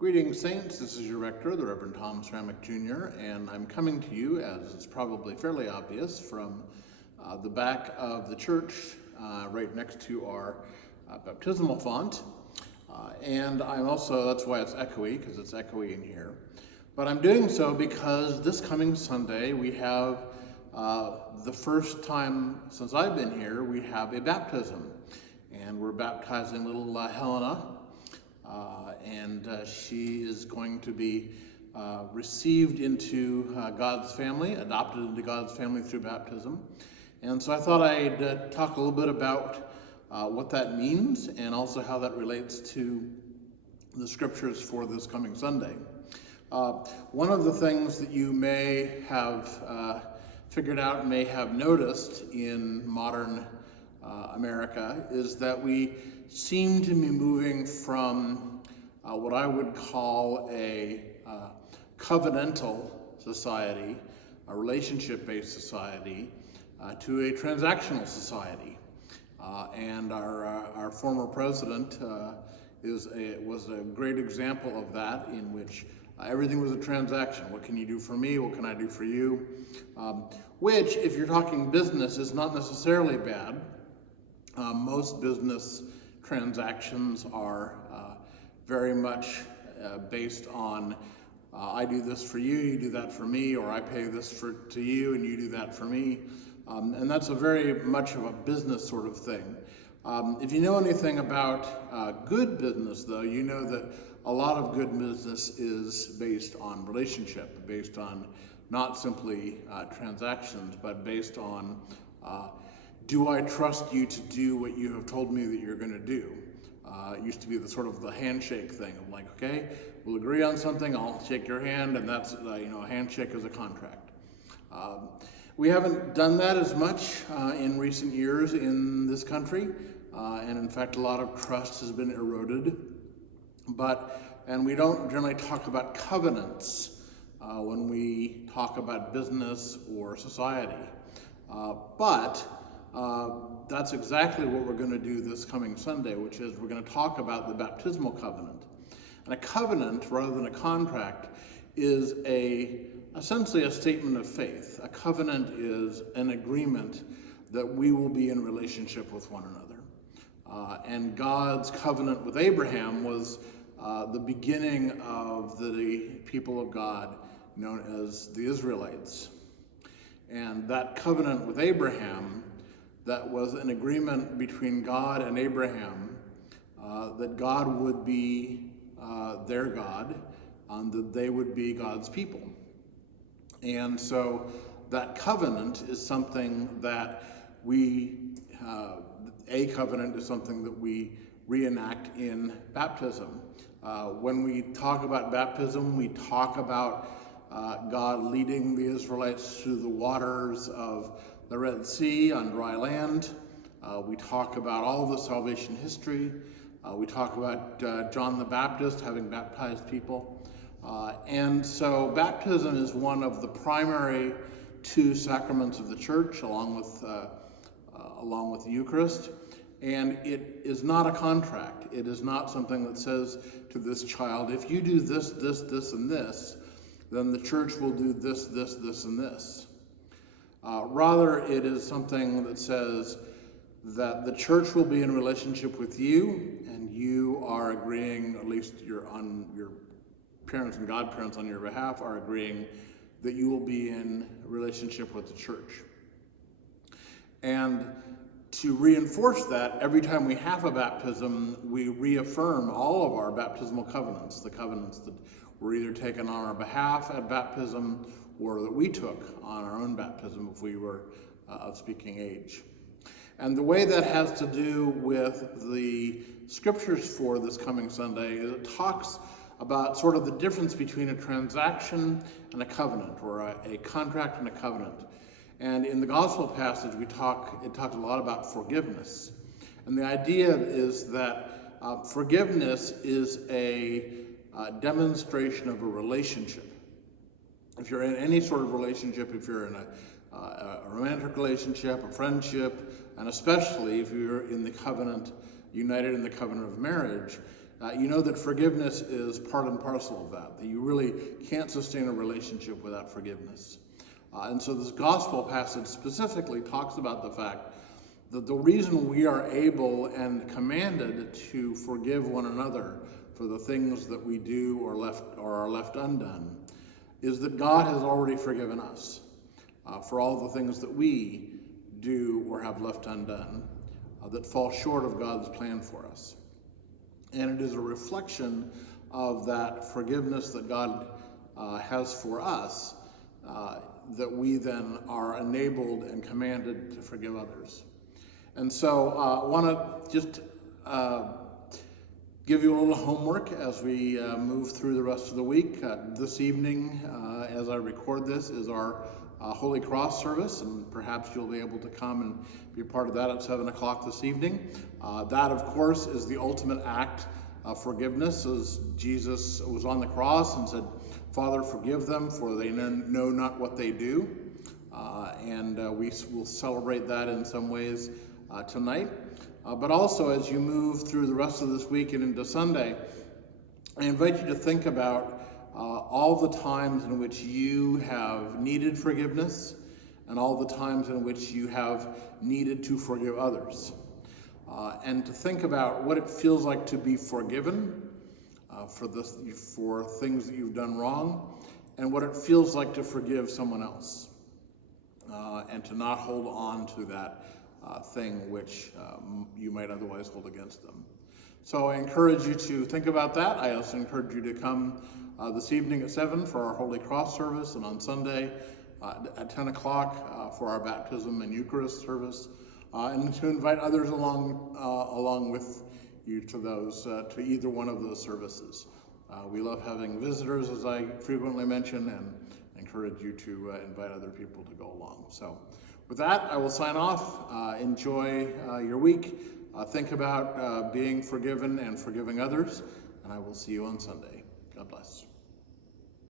Greetings, Saints. This is your rector, the Reverend Tom Ceramic Jr., and I'm coming to you, as it's probably fairly obvious, from the back of the church, right next to our baptismal font. And I'm also, that's why it's echoey, because it's echoey in here. But I'm doing so because this coming Sunday we have the first time since I've been here, we have a baptism. And we're baptizing little Helena. And she is going to be received into God's family, adopted into God's family through baptism. And so I thought I'd talk a little bit about what that means and also how that relates to the scriptures for this coming Sunday. One of the things that you may have figured out, may have noticed in modern America is that we seem to be moving from what I would call a covenantal society, a relationship-based society, to a transactional society. And our former president was a great example of that, in which everything was a transaction. What can you do for me? What can I do for you? Which, if you're talking business, is not necessarily bad. Most business transactions are very much based on I do this for you, you do that for me, or I pay this to you and you do that for me. And that's a very much of a business sort of thing. If you know anything about good business, though, you know that a lot of good business is based on relationship, based on not simply transactions, but based on do I trust you to do what you have told me that you're going to do? It used to be the sort of the handshake thing of like, okay, we'll agree on something, I'll shake your hand, and that's, a handshake is a contract. We haven't done that as much in recent years in this country, and in fact, a lot of trust has been eroded. And we don't generally talk about covenants when we talk about business or society. That's exactly what we're going to do this coming Sunday, which is we're going to talk about the baptismal covenant. And a covenant, rather than a contract, is essentially a statement of faith. A covenant is an agreement that we will be in relationship with one another. And God's covenant with Abraham was the beginning of the people of God known as the Israelites. And that covenant with Abraham, that was an agreement between God and Abraham, that God would be their God, and that they would be God's people. And so that covenant is something that a covenant is something that we reenact in baptism. When we talk about baptism, we talk about God leading the Israelites through the waters of the Red Sea on dry land. We talk about all the salvation history. We talk about John the Baptist having baptized people. And so baptism is one of the primary two sacraments of the church, along with the Eucharist. And it is not a contract. It is not something that says to this child, if you do this, this, this, and this, then the church will do this, this, this, and this. Rather, it is something that says that the church will be in relationship with you, and you are agreeing, at least your parents and godparents on your behalf are agreeing that you will be in relationship with the church. And to reinforce that, every time we have a baptism, we reaffirm all of our baptismal covenants, the covenants that were either taken on our behalf at baptism or that we took on our own baptism if we were of speaking age. And the way that has to do with the scriptures for this coming Sunday is it talks about sort of the difference between a transaction and a covenant, or a contract and a covenant. And in the gospel passage, it talks a lot about forgiveness. And the idea is that forgiveness is a demonstration of a relationship. If you're in any sort of relationship, if you're in a romantic relationship, a friendship, and especially if you're in the covenant, united in the covenant of marriage, you know that forgiveness is part and parcel of that you really can't sustain a relationship without forgiveness. And so this gospel passage specifically talks about the fact that the reason we are able and commanded to forgive one another for the things that we do or are left undone is that God has already forgiven us for all the things that we do or have left undone that fall short of God's plan for us. And it is a reflection of that forgiveness that God has for us that we then are enabled and commanded to forgive others. And so I want to just give you a little homework as we move through the rest of the week. This evening, as I record this, is our Holy Cross service, and perhaps you'll be able to come and be a part of that at 7 o'clock this evening. That, of course, is the ultimate act of forgiveness, as Jesus was on the cross and said, "Father, forgive them, for they know not what they do." And we will celebrate that in some ways tonight. But also, as you move through the rest of this week and into Sunday, I invite you to think about all the times in which you have needed forgiveness and all the times in which you have needed to forgive others. And to think about what it feels like to be forgiven for things that you've done wrong, and what it feels like to forgive someone else, and to not hold on to that thing which you might otherwise hold against them. So I encourage you to think about that. I also encourage you to come this evening at 7 for our Holy Cross service, and on Sunday at 10 o'clock for our baptism and Eucharist service, and to invite others along with you to either one of those services. We love having visitors, as I frequently mention, and encourage you to invite other people to go along. So with that, I will sign off. Enjoy your week. Think about being forgiven and forgiving others, and I will see you on Sunday. God bless.